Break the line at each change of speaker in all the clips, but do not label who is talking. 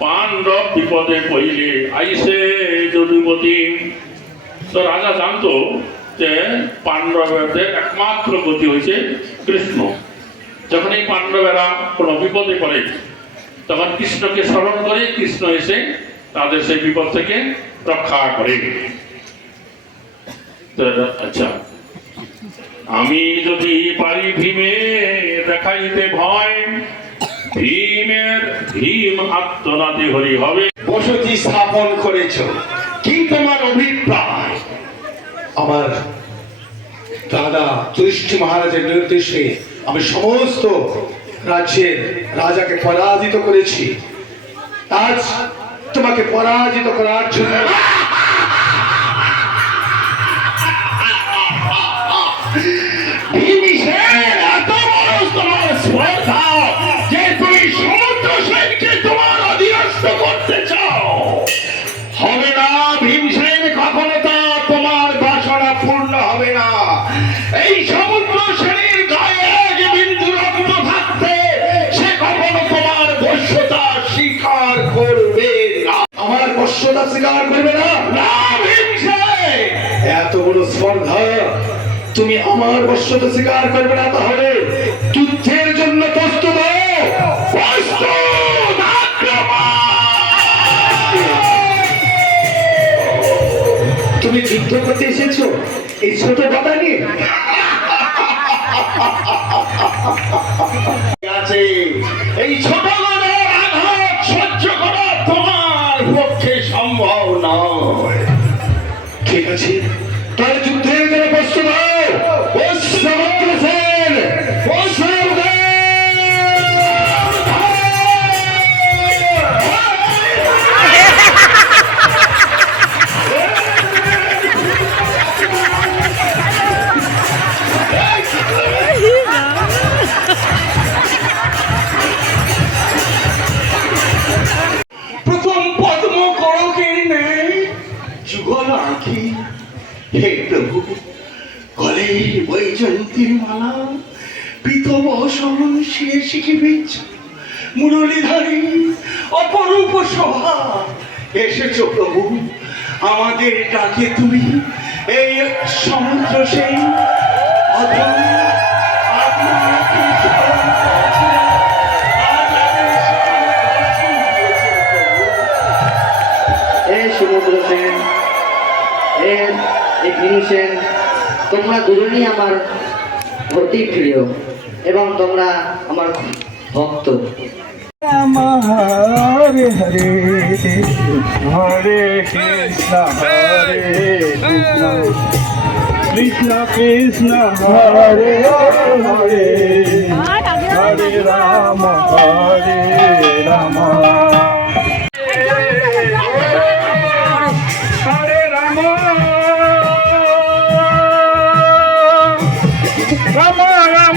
পাণ্ডব বিপদে পড়িলে আইসে যদুপতি। তো রাজা জানতো যে পাণ্ডবদের একমাত্র গতি হয়েছে কৃষ্ণ। যখন এই পাণ্ডবেরা কোনো বিপদে পড়ে, তখন কৃষ্ণকে স্মরণ করে কৃষ্ণ এসে তাদের সেই বিপদ থেকে রক্ষা করে। আচ্ছা। আমি যদি পারি ভীমে দেখাইতে ভয়, ভীমের ভীম আত্মনাদি হরি হবে।
বসতি স্থাপন করেছ, কি তোমার অভিপ্রায়? আমার দাদা তুষ্টি মহারাজের নির্দেশে আমি সমস্ত রাজ্যের রাজাকে পরাজিত করেছি। আজ তোমাকে পরাজিত করার জন্য ভীমসেন, বশ্যতা স্বীকার করবে না? এত বড় স্পর্ধা তুমি আমার বশ্যতা স্বীকার করবে না তাহলে যুদ্ধের জন্য প্রস্তুত তুমি যুদ্ধ করতে এসেছ? এই ছোট কথা নিয়ে? যুগল আঁকি হে প্রভু গলে বৈজন্তীর মালা, প্রীতম অসহন শিরে শিখে পেয়েছ মুরলীধারী অপরূপ শোভা। এসেছ প্রভু, আমাদের ডাকে তুমি এই সমুদ্র সেই অধম
এ এই তোমরা দুজনই আমার অতি প্রিয় এবং তোমরা আমার ভক্ত।
হরে হরে হরে কৃষ্ণ হরে কৃষ্ণ কৃষ্ণ, হরে হরে। হরে রাম হরে রাম।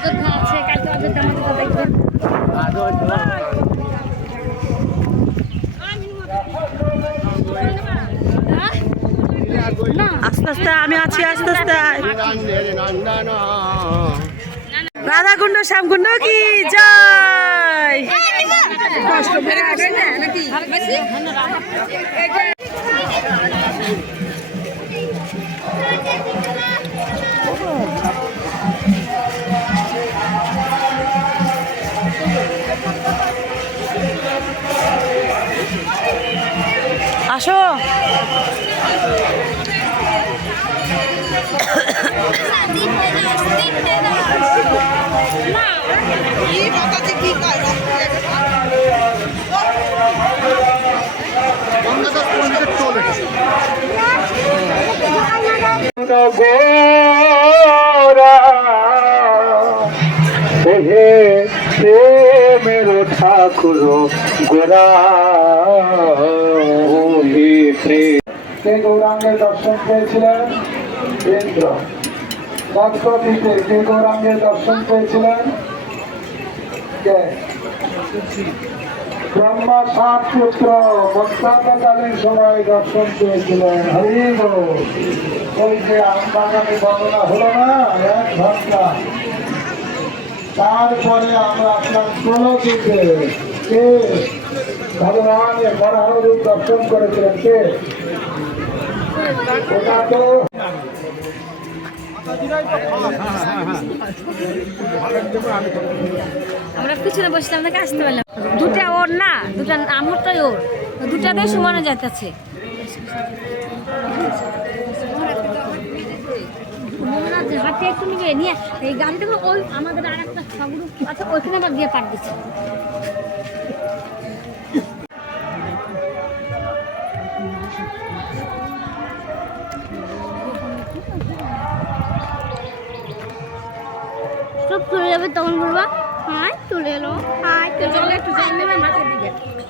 অযোধ্যা আছে কালকে অযোধ্যা মধ্যে দেখবেন আস্তে আস্তে আমি আছি আস্তে আস্তে রাধাকুণ্ড শ্যামকুণ্ড কি জয়
আসো।
গোরা ওহে প্রেমের ঠাকুর গোরা প্রেম গৌরাঙ্গের দর্শন পেয়েছিলেন ইন্দ্র সপ্তমীতে কে গৌরাঙ্গের দর্শন পেয়েছিলেন কে? ব্রহ্মা সাত পুত্র মন্ত্রাকালীন সময় দর্শন পেয়েছিলেন। হরি ওই যে আমবাগানে বর্ণনা হলো না? এক ঘণ্টা। তারপরে আমরা আপনার ষোলো কে? ভগবানের বরাহ রূপ দর্শন করেছিলেন কে? ওটা তো
আমরা পিছনে বসলাম দেখে আসতে পারলাম। দুটা ওর না, দুটা আমরটাই ওর। দুটাতে সমানে যাইতেছে। হাতে একটু নিবে নিয়ে এই গাড়িটা ওই আমাদের আর একটা সবগুলো আছে ওইখানে আবার গিয়ে দিচ্ছে। সব চলে যাবে তখন বলবা, হাই, চলে এলো। হাই, চলে একটু জানলে দিবে